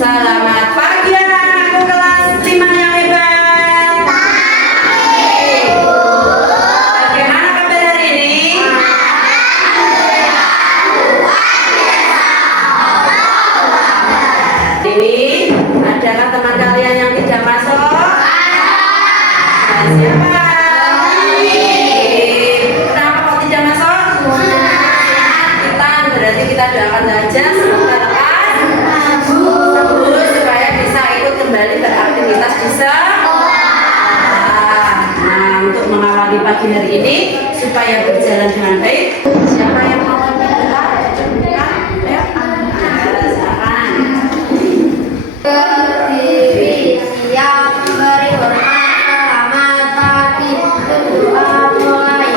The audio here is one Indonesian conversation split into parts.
Selamat pagi anak-anakku kelas 5 yang hebat. Bagaimana kabar hari ini? Ini adakah teman kalian yang tidak masuk? Siapa? Kenapa kok tidak masuk? Berarti kita doakan saja semoga lekas sembuh supaya bisa ikut kembali beraktivitas di sekolah. Nah, untuk mengawali pagi hari ini supaya berjalan dengan baik, siapa yang mau berdoa? Ayo, silakan. Berdiri siap beri hormat, selamat pagi, berdoa mulai.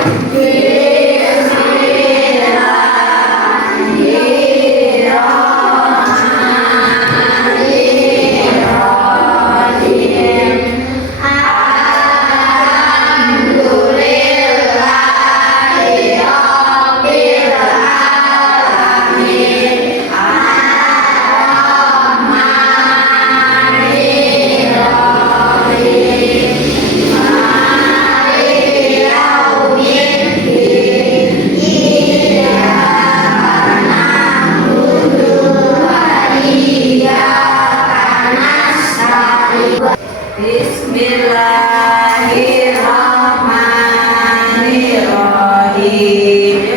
Bismillahirrahmanirrahim.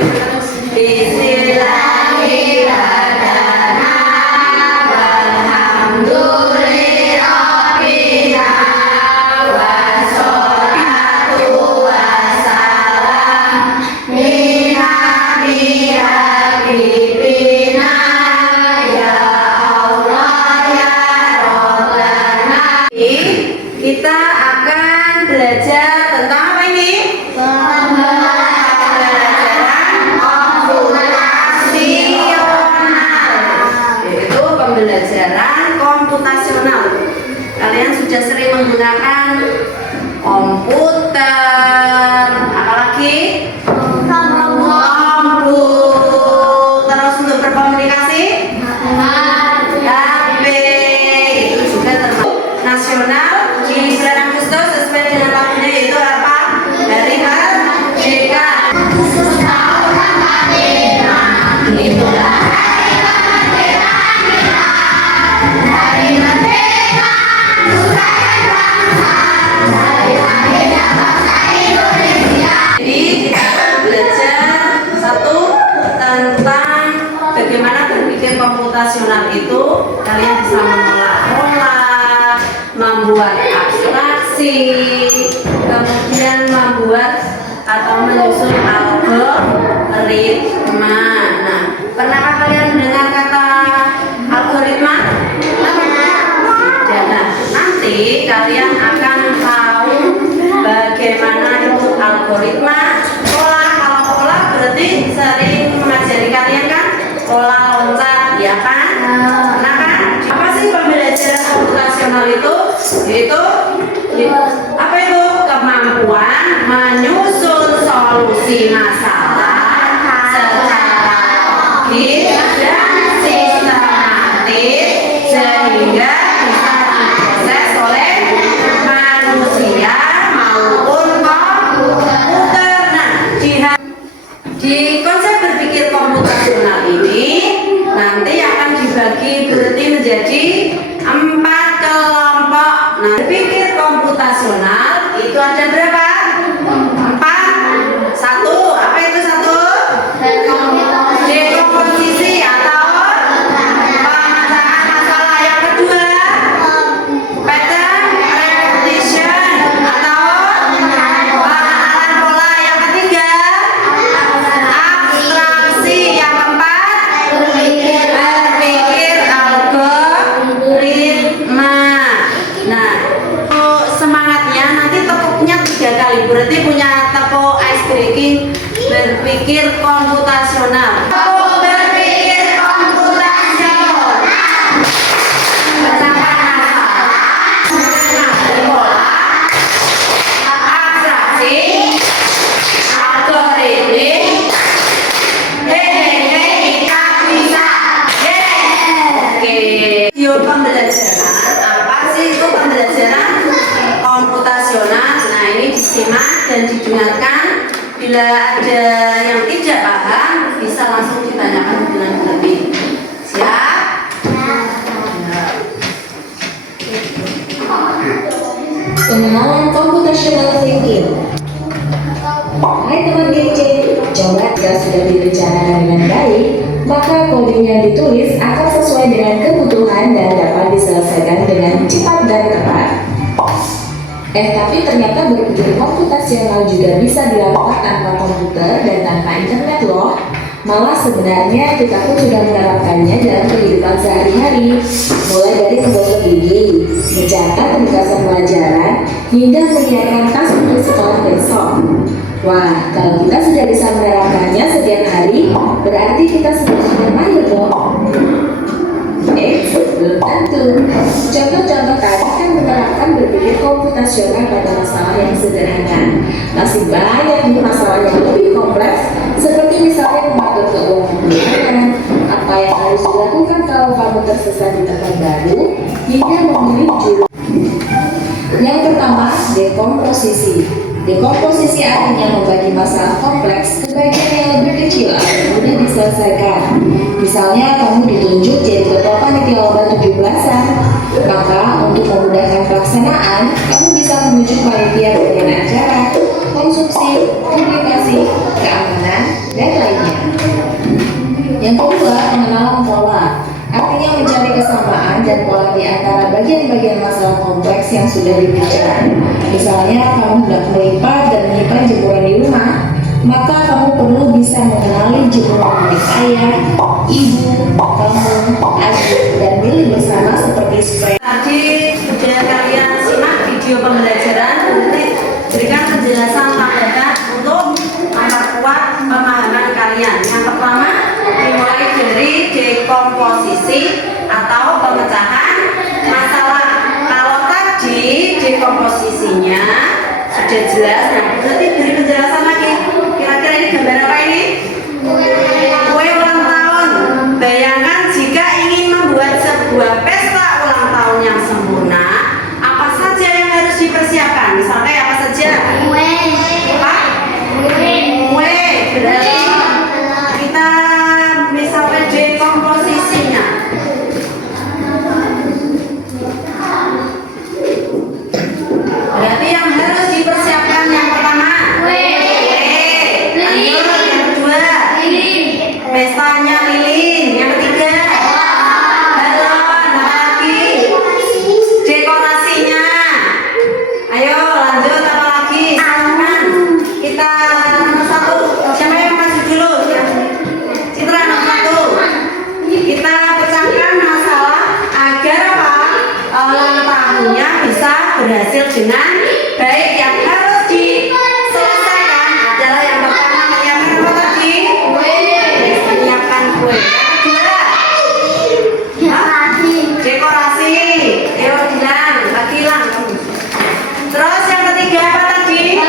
Bismillahirrahmanirrahim. Walhamdulillahirabbil wassalatu wassalam ala habibina ya Allah ya Rabbana. Kita akan belajar tentang apa ini? Yaitu pembelajaran komputasional. Kalian sudah sering menggunakan komputer, apalagi terus untuk berkomunikasi, HP, itu juga termasuk nasional di bulan Agustus sesuai dengan tahunnya, yaitu apa? Hari Merdeka. Itulah jadi kita akan belajar satu tentang bagaimana berpikir komputasional itu. Kalian bisa mengolah pola, membuat abstraksi, kemudian membuat atau menyusun algoritma. Nah, pernahkah kalian mendengar kata algoritma? Sudah. Nah, nanti kalian akan tahu bagaimana itu algoritma. Pola, kalau pola berarti sering mengajari kalian kan? Pola loncat, ya kan? Nah kan? Apa sih pembelajaran komputasional itu? Yaitu apa itu? Kemampuan menyusun solusi masalah secara logis dan sistematis sehingga bisa diproses oleh manusia maupun komputer. Nah, di konsep berpikir komputasional ini nanti akan dibagi berarti menjadi 4 kelompok. Nah, berpikir komputasional itu ada berapa? 4. Satu, apa itu satu? Dekomposisi atau pemecahan masalah. Yang kedua, pattern recognition atau pengenalan pola. Yang ketiga, abstraksi. Yang keempat, berpikir algoritma. Nah, semangatnya nanti tepuknya 3 kali, berarti punya tepuk ice breaking berpikir komputasional. Tepuk berpikir komputasional. Pecahan masalah, pengenalan pola, abstraksi, algoritmik. Hehehe, kita bisa. Oke. Video pembelajaran. Apa sih itu pembelajaran komputasional? Nah, ini disimak dan didengarkan. Bila ada yang tidak paham, bisa langsung ditanyakan dengan lebih. Siap? Pengenalan computational thinking. Hai teman DC, coba jika sudah direncanakan dengan baik, maka kode yang ditulis akan sesuai dengan kebutuhan dan dapat diselesaikan dengan cepat dan tepat. Tapi ternyata berpikir komputasional juga bisa dilakukan tanpa komputer dan tanpa internet loh. Malah sebenarnya kita pun sudah menerapkannya dalam kehidupan sehari-hari, mulai dari menggosok gigi, mencatat ringkasan pelajaran, hingga menyiapkan tas untuk sekolah besok. Wah, kalau kita sudah bisa menerapkannya setiap hari, berarti kita sudah mahir dong. Belum tentu. Contoh-contoh tadi kan menerapkan berpikir komputasional pada masalah yang sederhana. Masih banyak nih masalah yang lebih kompleks, seperti misalnya mengatur keuangan bulanan, apa yang harus dilakukan kalau kamu tersesat di tempat baru, hingga memilih judul. Yang pertama, dekomposisi. Dekomposisi artinya membagi masalah kompleks ke bagian yang lebih kecil agar mudah diselesaikan. Misalnya kamu ditunjuk jadi ketua panitia lomba 17-an, maka untuk memudahkan pelaksanaan, kamu bisa menunjuk panitia bagian acara, konsumsi, publikasi, keamanan, dan lainnya. Yang kedua, pengenalan pola. Artinya mencari kesamaan dan pola di antara bagian-bagian masalah kompleks yang sudah dibicarakan. Misalnya, kamu hendak melipat dan menyimpan jemuran di rumah, maka kamu perlu bisa mengenali jemuran milik ayah, ibu, kamu, adik, dan milik bersama seperti spray. Tadi sudah kalian simak video pembelajaran, nanti berikan penjelasan tambahan untuk memperkuat pemahaman kalian. Yang pertama, dimulai dari dekomposisi atau pemecahan masalah. Kalau tadi dekomposisinya sudah jelas, nah berarti beri penjelasan lagi. Kira-kira ini gambar apa ini? Kue ulang tahun. Bayangkan jika ingin membuat sebuah pesta ulang tahun yang sempurna, apa saja yang harus dipersiapkan? Misalnya apa saja? Kue. Apa? Kue. Berarti kita misalnya dekomposisinya. Berarti yang harus dipersiapkan yang pertama kue. Lanjut yang kedua pestanya lilin. Yang ketiga balon. Apa lagi? Dekorasinya. Ayo lanjut apa lagi? Silahkan. Kita nomor satu. Siapa yang masuk dulu? Citra nomor satu. Kita pecahkan masalah agar apa? Ulang tahunnya bisa berhasil dengan baik. Yang harus diselesaikan adalah yang pertama menyiapkan apa tadi? Menyiapkan kue. Yang kedua, dekorasi. Ayo bilang, lagi lang. Terus yang ketiga apa tadi?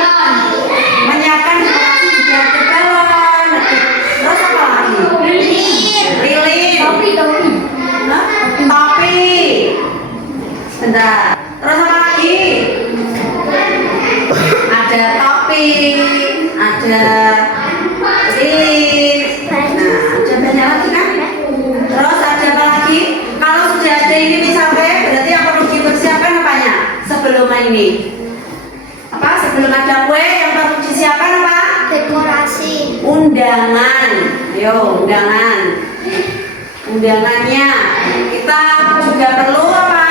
Menyiapkan dekorasi juga ada balon. Terus apa lagi? Lilin. Hah? Topi. Bentar. Terus apa lagi? Ada topi, ada lilin. Nah, ada banyak lagi kan? Terus ada apa lagi? Kalau sudah ada ini misalnya, berarti yang perlu dipersiapkan apanya? Sebelum ini. Apa? Sebelum ada kue yang perlu disiapkan apa? Dekorasi. Undangan. Ayo, undangan. Undangannya kita juga perlu apa?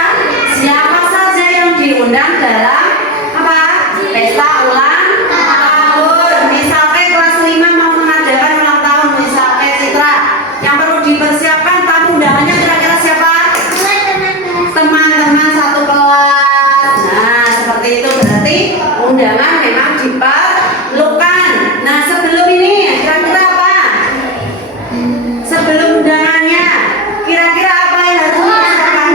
Siapa saja yang diundang dalam apa? Pesta ulang tahun. Misalnya kelas 5 mau mengadakan ulang tahun, misalnya Citra, yang perlu dipersiapkan tamu undangannya kira-kira siapa? Teman-teman satu kelas. Nah, seperti itu berarti undangan memang diperlukan. Nah, sebelum ini kira-kira apa? Sebelum undangannya, kira-kira apa yang harus dipersiapkan?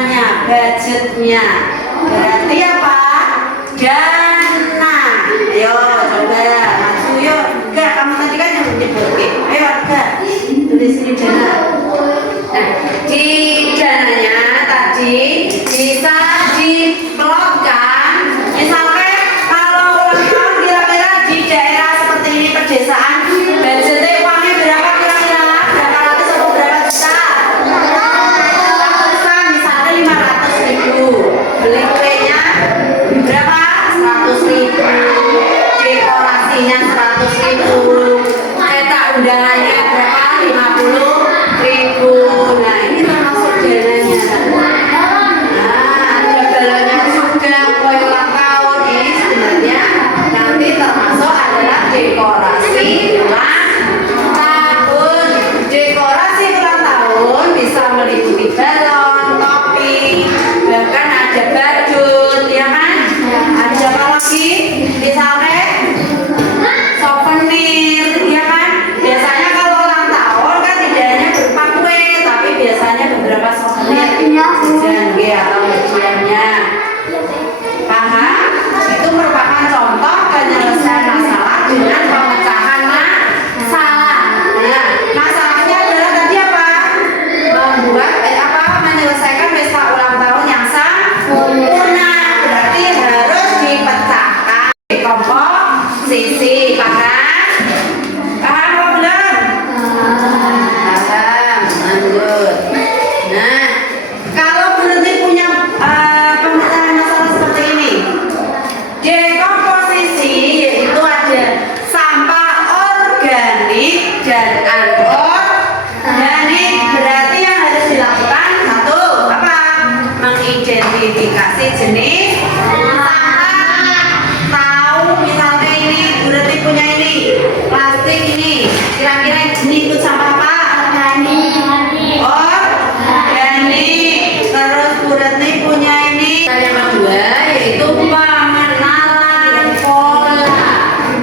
anggarannya, budgetnya. Berarti apa? Dana. Ayo coba maju yuk. Enggak, kamu tadi kan yang menyebut. Ayo enggak. Tulis ini dana. Nah, di dananya tadi bisa diplotkan. Misalnya kalau ulang tahun kira-kira di daerah seperti ini pedesaan, budgetnya uangnya berapa kira-kira? Berapa ratus atau berapa juta? Ratusan, misalnya 500.000. Beli kuenya berapa? 100.000. Dekorasinya 100.000. Cetak undangannya berapa? 50.000. Nah, ini termasuk dananya. Nah, ada balonnya juga kue ulang tahun. Ini sebenarnya nanti termasuk adalah dekorasi ulang tahun. Dekorasi ulang tahun bisa meliputi balon, topi, bahkan ada badut, ya kan? Ada apa lagi? Misalnya souvenir, ya kan? Biasanya kalau ulang tahun kan tidak hanya berupa kue, tapi biasanya beberapa souvenir jajan atau hadiahnya. Paham? Itu merupakan contoh penyelesaian masalah dengan pemecahan masalah. Nah, masalahnya adalah tadi apa? Menyelesaikan pesta ulang tahun yang sempurna. Berarti harus dipecahkan komposisi. Paham? Paham apa belum? Paham. Lanjut. Nah, kalau berarti punya pemecahan masalah seperti ini, dekomposisi yaitu ada sampah organik dan anorganik. Berarti yang harus dilakukan satu apa? Mengidentifikasi jenis sampah. Tahu misalnya ini berarti punya ini plastik ini, kira-kira ini ikut sampah apa? Organik. Terus Buratni punya ini. Yang kedua yaitu pengenalan pola,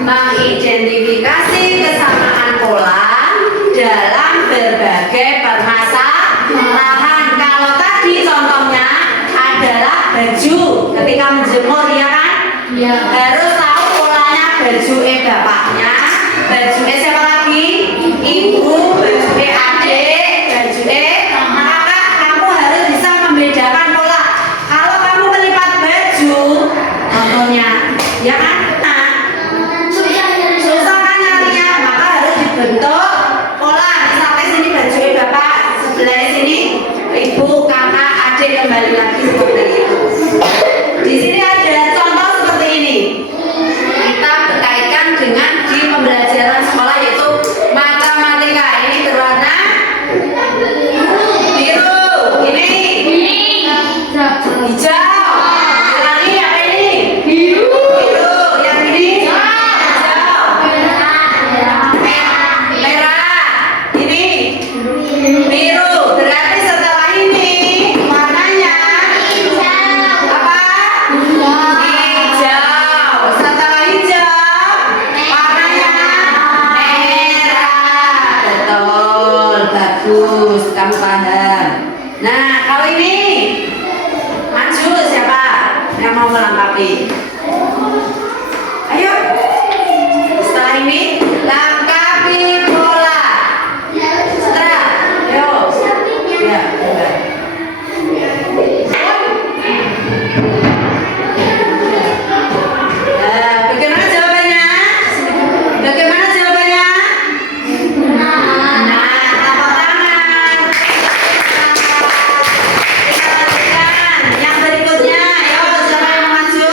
mengidentifikasi kesamaan pola dalam berbagai permasalahan. Kalau tadi contohnya adalah baju, ketika menjemur, ya kan? Harus tahu polanya baju bapaknya, baju siapa lagi? Ibu, baju adik, baju kakak. Kamu harus bisa membedakan pola. Kalau kamu melipat baju, contohnya, ya kan? Nah, susah kan nyarinya, maka harus dibentuk pola. Misalnya sini baju bapak, sebelah sini ibu, kakak, adik, kembali lagi seperti itu. Di sini ada contoh seperti ini. Kita berkaitkan dengan di pembelajaran sekolah yaitu matematika. Ini berwarna biru. Ini hijau. Lagi apa ini? Biru. Yang ini hijau. Merah. Ini biru. Berarti setelah ini warnanya apa? Hijau. Setelah hijau warnanya merah. Betul, bagus, kamu paham. Nah, kalau ini maju siapa yang mau melengkapi? Ayo. Setelah ini lengkapi pola. Setelah, ayo. Ya, coba. Nah, bagaimana jawabannya? Bagaimana jawabannya? Nah, tepuk tangan. Kita lanjutkan yang berikutnya. Ayo, siapa yang mau maju?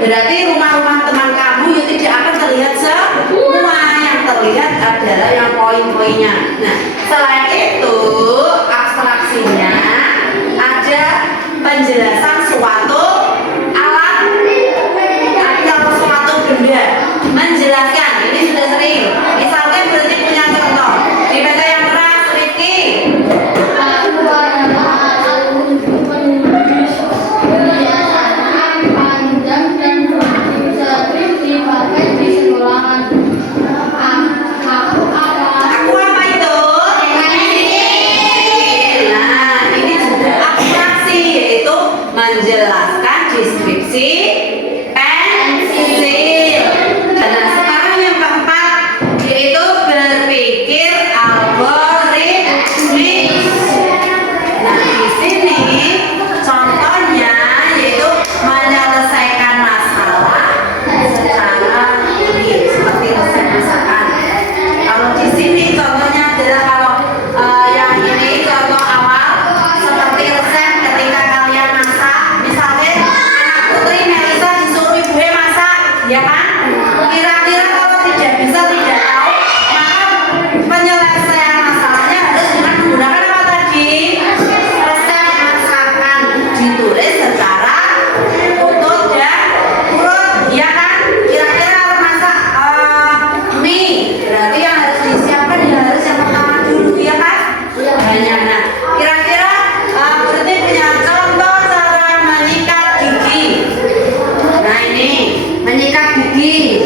berarti rumah-rumah teman kamu ya tidak akan terlihat semua. Yang terlihat adalah yang poin-poinnya. Nah, selain itu abstraksinya ada penjelasan suatu alat atau suatu benda. Menjelaskan, ini sudah sering. Misalkan berarti punya contoh. Dibaca yang keras, Rifki. Aku adalah alat untuk menulis kebiasaan panjang dan sering dipakai di sekolahan. Aku adalah Aku apa itu? Nah, ini juga abstraksi, yaitu menjelaskan deskripsi pensil. Nah, sekarang yang keempat yaitu berpikir algoritmik. Nah, di sini contohnya yaitu menyelesaikan masalah secara ini seperti resep masakan. Kalau di sini contohnya adalah kalau yang ini contoh awal seperti resep ketika kalian masak, misalnya anak putri Melisa disuruh ibunya masak, ya kan? Kira-kira kalau tidak bisa tidak tahu, maka penyelesaian masalahnya harus dengan menggunakan apa tadi? Resep masakan ditulis secara utuh dan urut, ya kan? Kira-kira kalau masak mie, berarti yang harus disiapkan ya harus yang pertama dulu, ya kan? Banyak. Nah, kira-kira berarti punya contoh cara menyikat gigi. Nah, ini menyikat gigi.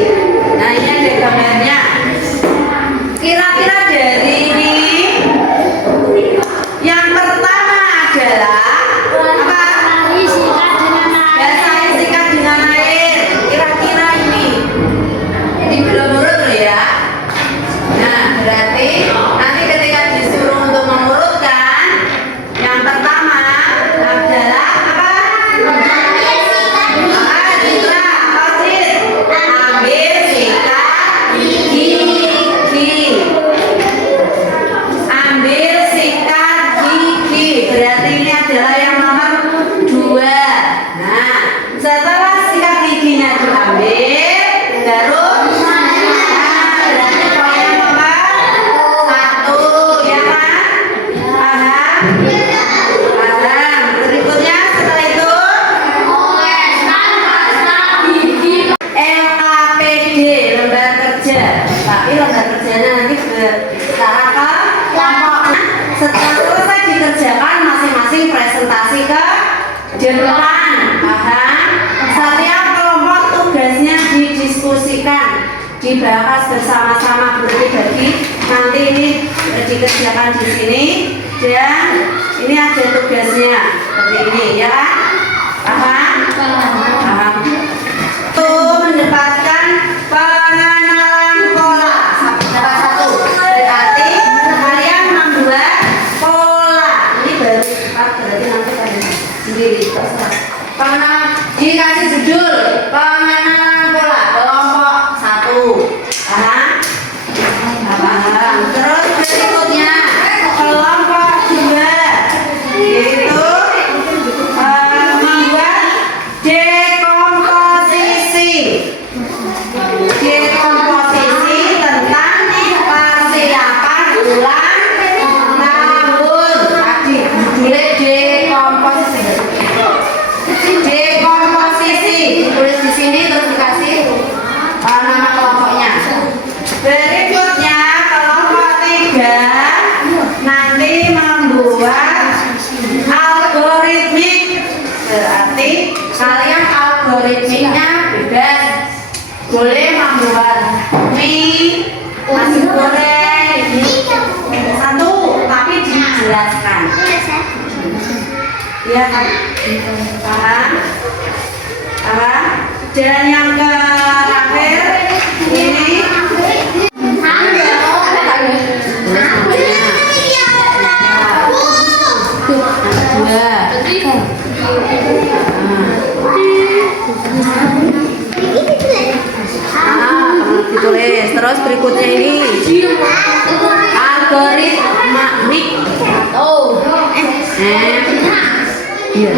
Nah, ini ada gambarnya. Kira-kira dari ini yang pertama adalah apa? Basahi sikat dengan air. Kira-kira ini belum urut loh ya. Nah, berarti nanti ketika disuruh untuk mengurutkan, yang pertama adalah apa? Citra, Ojit, ambil sikat gigi. Ambil sikat gigi. Berarti ini adalah yang nomor 2. Nah, setelah sikat giginya diambil, terus berarti poin nomor 1, ya kan? Paham? Paham. Berikutnya setelah itu LKPD, lembar kerja. Tapi lembar kerjanya nanti secara ke kelompok. Setelah selesai dikerjakan, masing-masing presentasi ke depan. Paham? Setiap kelompok tugasnya didiskusikan, dibahas bersama-sama, berbagi. Nanti ini dikerjakan di sini dan ini ada tugasnya seperti ini, ya. Paham? Paham. Itu mendapatkan pengenalan pola. Dapat 1. Berarti kalian membuat pola. Ini baru 4, berarti nanti kalian sendiri. Pengenalan dikasih judul pengenalan pola kelompok 1. Paham? Paham. Terus berikutnya kelompok 2 yaitu membuat dekomposisi. Dekomposisi tentang persiapan ulang tahun. Tadi judulnya dekomposisi. Dekomposisi ditulis di sini terus dikasih nama kelompoknya. Berikutnya kelompok 3 nanti membuat algoritmik. Berarti kalian algoritmiknya bebas. Boleh membuat mie, nasi goreng, satu, tapi dijelaskan. Iya kan? Paham? Paham? Dan yang terakhir ini ditulis. Terus berikutnya ini algoritmik. Iya.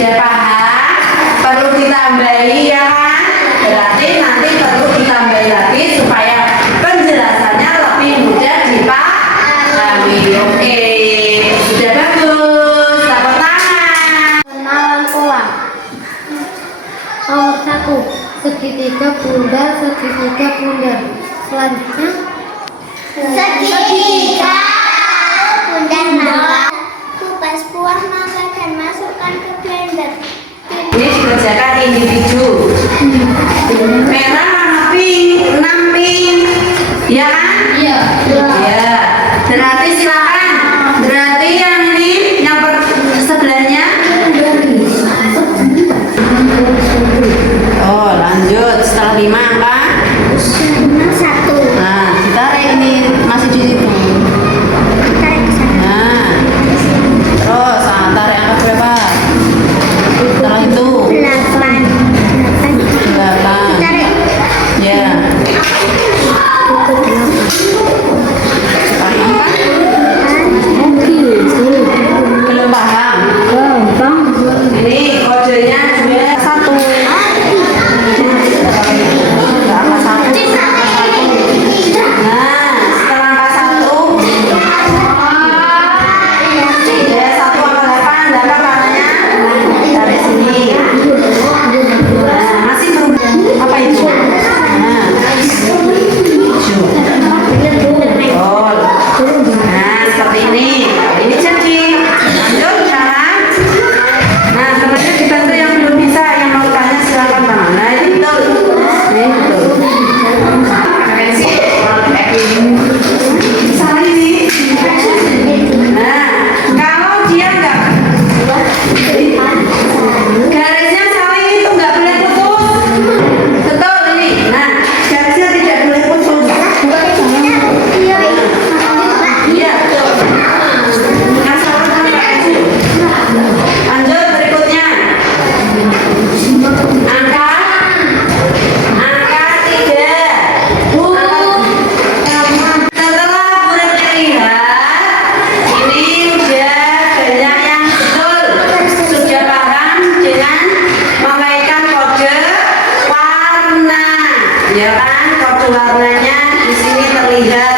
Sudah paham? Perlu ditambahi ya kan? Berarti nanti perlu ditambahi lagi supaya penjelasannya lebih mudah dipahami. Oke, sudah bagus. Tepuk tangan. Kenalan pola. Nomor 1, segitiga bundar, segitiga bundar. Selanjutnya, Segitiga bundar mangga. Kupas buah mangga dan masukkan ke blender. Ini dikerjakan individu. Merah warna pink, 6 pink. Ya kan? iya. Ya. Berarti silakan. Berarti yang ini yang sebelahnya. Oh, lanjut. Setelah 5 apa? Satu. Nah, ditarik ini masih di situ. Tarik ke sana. Nah, terus tarik angka berapa? Setelah itu 8. 8. Tarik. Ya. Paham kan? Belum paham. Ini kodenya juga 1. Angka 1. Nah, setelah angka 1 ya 1 angka 8 warnanya dari sini. Nah, masih belum apa itu? Nah, betul. Nah, seperti ini. Ini jadi. Lanjut sekarang. Nah, temannya dibantu yang belum bisa, yang mau tanya silakan tangan. Nah, ini betul. Ini betul. Salah ini. Nah, kalau dia enggak garisnya salah ini tuh nggak boleh putus. Betul ini. Nah, garisnya tidak boleh putus. Iya, betul. Asal lanjut berikutnya. Angka 3. Setelah Bunda lihat, ini udah banyak yang betul. Sudah paham dengan memainkan kode warna. Ya kan, kode warnanya di sini terlihat.